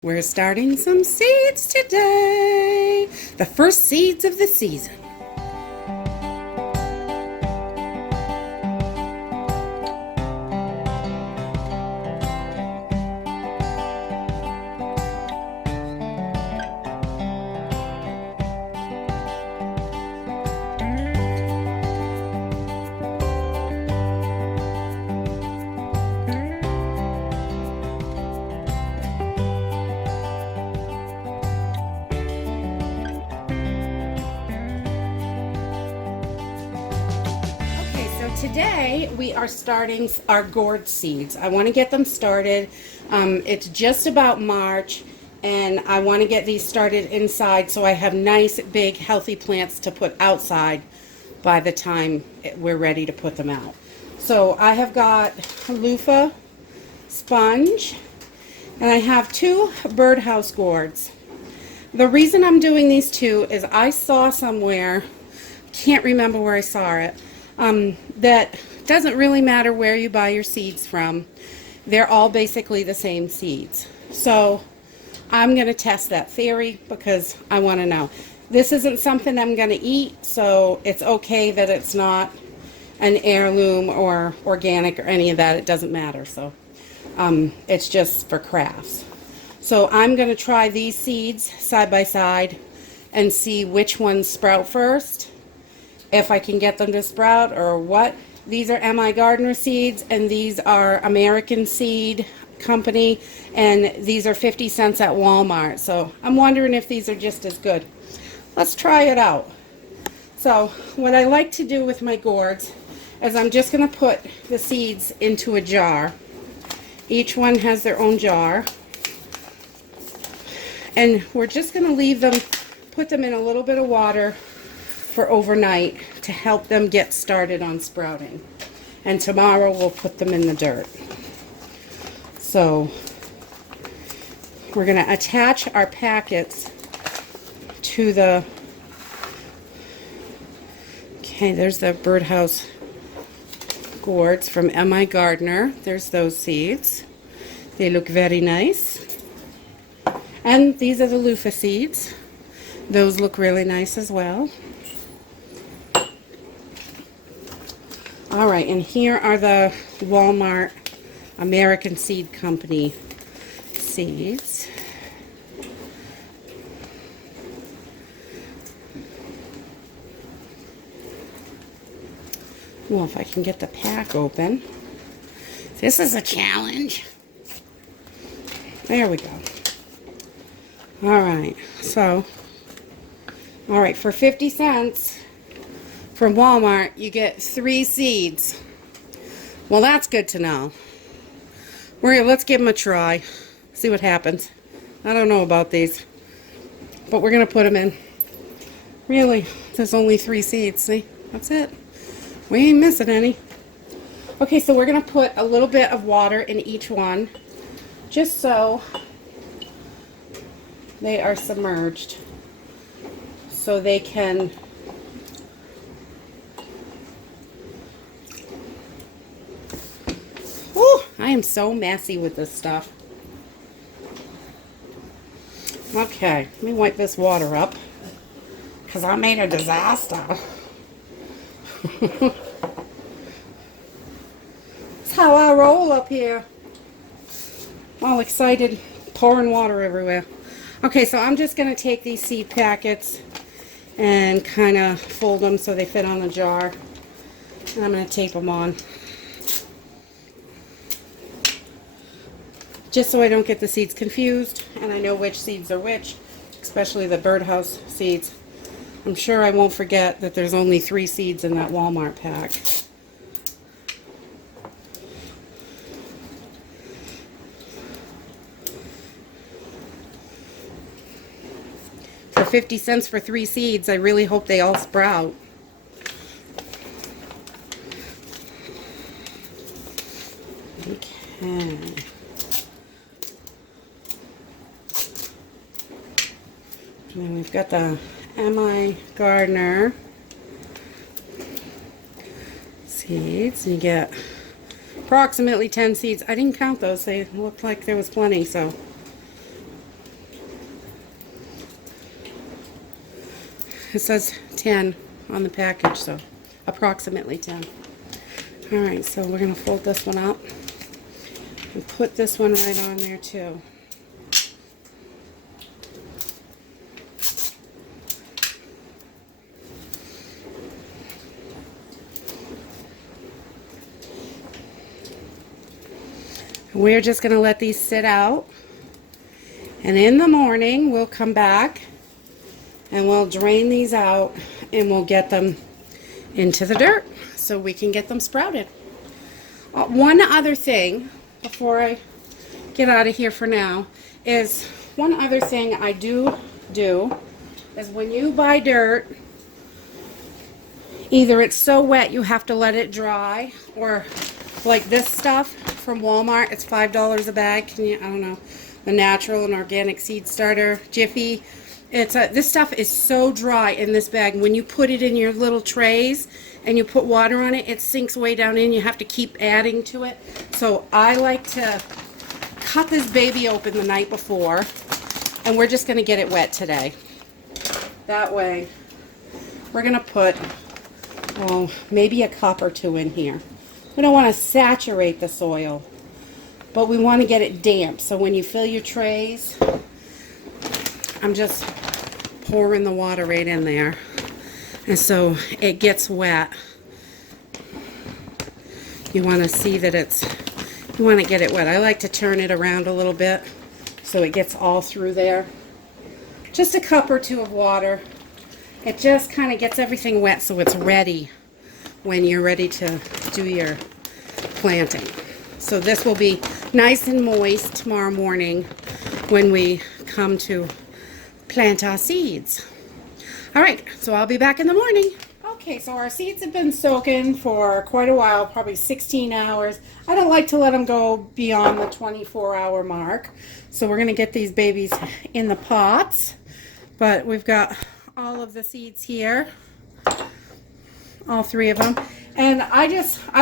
We're starting some seeds today. The first seeds of the season. Today we are starting our gourd seeds. I want to get them started. It's just about March and I want to get these started inside so I have nice big healthy plants to put outside by the time we're ready to put them out. So I have got a loofah sponge and I have two birdhouse gourds. The reason I'm doing these two is I saw somewhere, can't remember where I saw it, that doesn't really matter where you buy your seeds from. They're all basically the same seeds. So I'm going to test that theory because I want to know. This isn't something I'm going to eat, so it's okay that it's not an heirloom or organic or any of that. It doesn't matter. So it's just for crafts. So I'm going to try these seeds side by side and see which ones sprout first, if I can get them to sprout or what. These are MI Gardener seeds and these are American Seed Company and these are 50 cents at Walmart. So I'm wondering if these are just as good. Let's try it out. So what I like to do with my gourds is I'm just going to put the seeds into a jar. Each one has their own jar. And we're just going to leave them, put them in a little bit of water for overnight to help them get started on sprouting. And tomorrow we'll put them in the dirt. So we're going to attach our packets to the, okay, there's the birdhouse gourds from MI Gardener. There's those seeds. They look very nice. And these are the loofah seeds. Those look really nice as well. Alright, and here are the Walmart American Seed Company seeds. Well, if I can get the pack open. This is a challenge. There we go. Alright, so, alright, for 50 cents from Walmart, you get 3 seeds. Well, that's good to know. Let's give them a try. See what happens. I don't know about these, but we're going to put them in. Really, there's only 3 seeds. See? That's it. We ain't missing any. Okay, so we're going to put a little bit of water in each one, just so they are submerged, so they can I am so messy with this stuff. Okay, let me wipe this water up because I made a disaster. That's how I roll up here. All excited, pouring water everywhere. Okay, so I'm just going to take these seed packets and kind of fold them so they fit on the jar. And I'm going to tape them on, just so I don't get the seeds confused and I know which seeds are which, especially the birdhouse seeds. I'm sure I won't forget that there's only 3 seeds in that Walmart pack. For 50 cents for 3 seeds, I really hope they all sprout. Okay. And we've got the MI Gardener seeds. And you get approximately 10 seeds. I didn't count those. They looked like there was plenty, so It says 10 on the package, so approximately 10. All right, so we're going to fold this one up and put this one right on there too. We're just going to let these sit out, and in the morning we'll come back and we'll drain these out and we'll get them into the dirt so we can get them sprouted. One other thing before I get out of here for now is one other thing I do is when you buy dirt, either it's so wet you have to let it dry, or like this stuff from Walmart, it's $5 a bag. I don't know, the natural and organic seed starter Jiffy. This stuff is so dry in this bag. When you put it in your little trays and you put water on it, it sinks way down in. You have to keep adding to it. So I like to cut this baby open the night before, and we're just going to get it wet today. That way, we're going to put, oh, maybe a cup or two in here. We don't want to saturate the soil, but we want to get it damp. So when you fill your trays, I'm just pouring the water right in there, and so it gets wet. You want to see that you want to get it wet. I like to turn it around a little bit so it gets all through there. Just a cup or two of water. It just kind of gets everything wet so it's ready when you're ready to do your planting. So this will be nice and moist tomorrow morning when we come to plant our seeds. All right, so I'll be back in the morning. Okay, so our seeds have been soaking for quite a while, probably 16 hours. I don't like to let them go beyond the 24-hour mark. So we're going to get these babies in the pots. But we've got all of the seeds here, all 3 of them. And I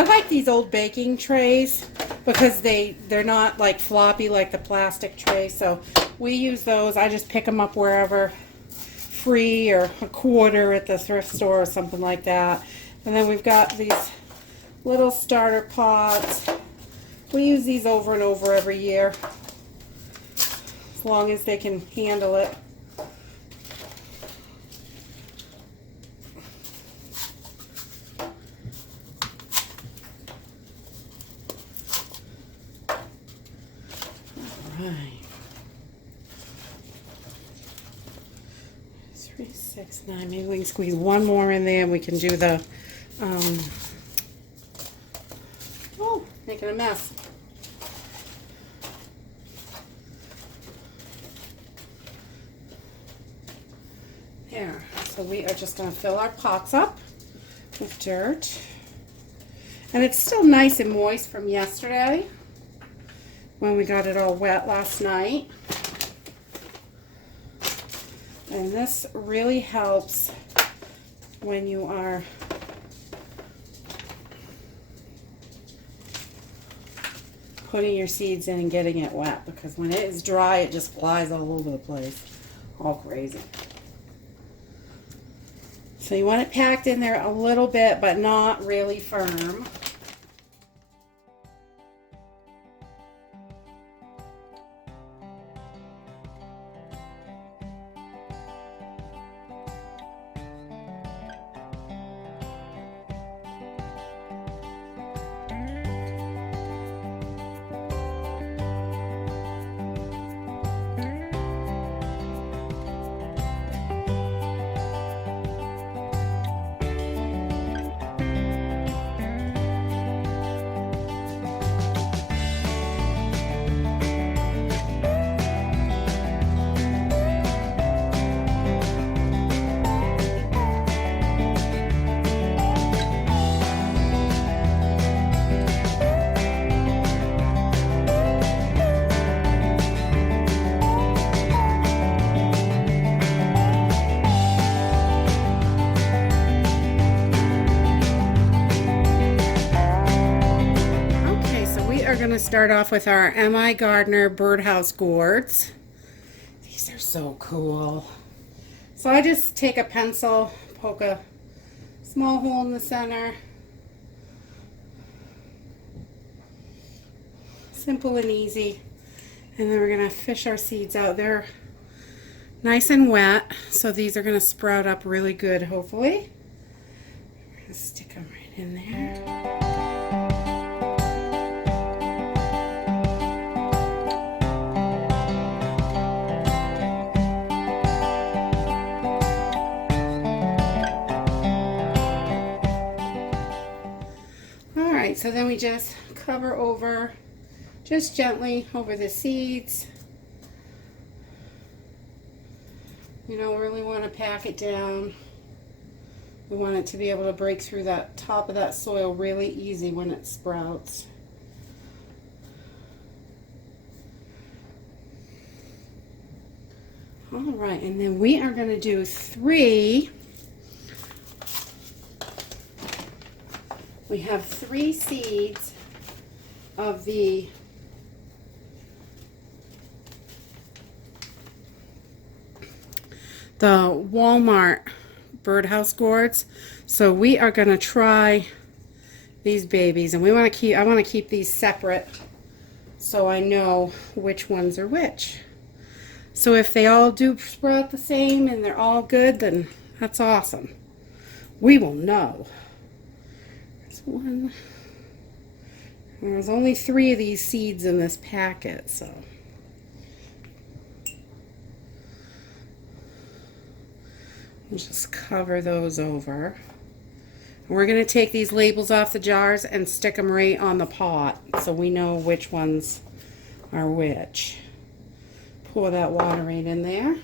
like these old baking trays because they're not like floppy like the plastic tray. So we use those. I just pick them up wherever, free or a quarter at the thrift store or something like that. And then we've got these little starter pots. We use these over and over every year, as long as they can handle it. Right. 3, 6, 9. Maybe we can squeeze one more in there and we can do the, oh, making a mess. There. So we are just going to fill our pots up with dirt. And it's still nice and moist from yesterday when we got it all wet last night. And this really helps when you are putting your seeds in and getting it wet, because when it is dry, it just flies all over the place, all crazy. So you want it packed in there a little bit, but not really firm. Going to start off with our M.I. Gardner birdhouse gourds. These are so cool. So I just take a pencil, poke a small hole in the center. Simple and easy. And then we're going to fish our seeds out. They're nice and wet, so these are going to sprout up really good, hopefully. We're going to stick them right in there. Alright, so then we just cover over, just gently over the seeds. We don't really want to pack it down. We want it to be able to break through that top of that soil really easy when it sprouts. Alright, and then we are going to do 3. We have 3 seeds of the Walmart birdhouse gourds. So we are going to try these babies, and I want to keep these separate so I know which ones are which. So if they all do sprout the same and they're all good, then that's awesome. We will know. One. There's only 3 of these seeds in this packet, so we'll just cover those over. And we're going to take these labels off the jars and stick them right on the pot so we know which ones are which. Pour that water right in there.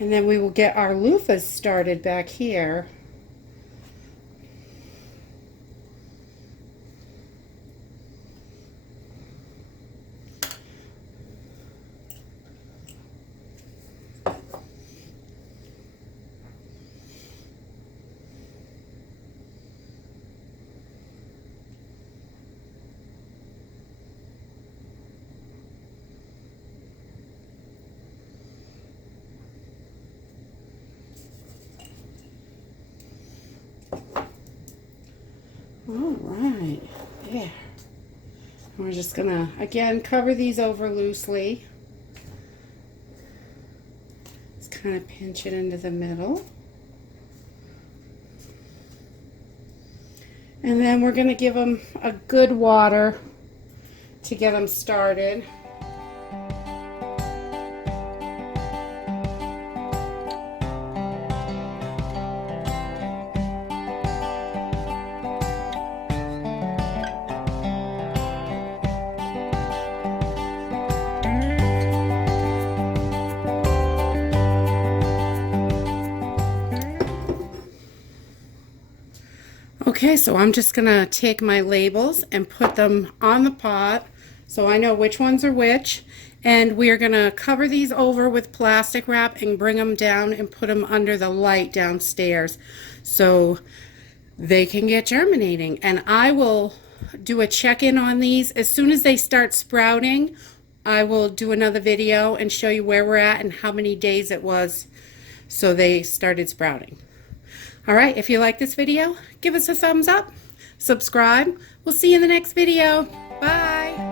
And then we will get our loofahs started back here. All right, there. We're just gonna, again, cover these over loosely. Just kind of pinch it into the middle. And then we're gonna give them a good water to get them started. Okay, so I'm just going to take my labels and put them on the pot so I know which ones are which. And we are going to cover these over with plastic wrap and bring them down and put them under the light downstairs so they can get germinating. And I will do a check-in on these. As soon as they start sprouting, I will do another video and show you where we're at and how many days it was so they started sprouting. All right, if you like this video, give us a thumbs up, subscribe. We'll see you in the next video. Bye.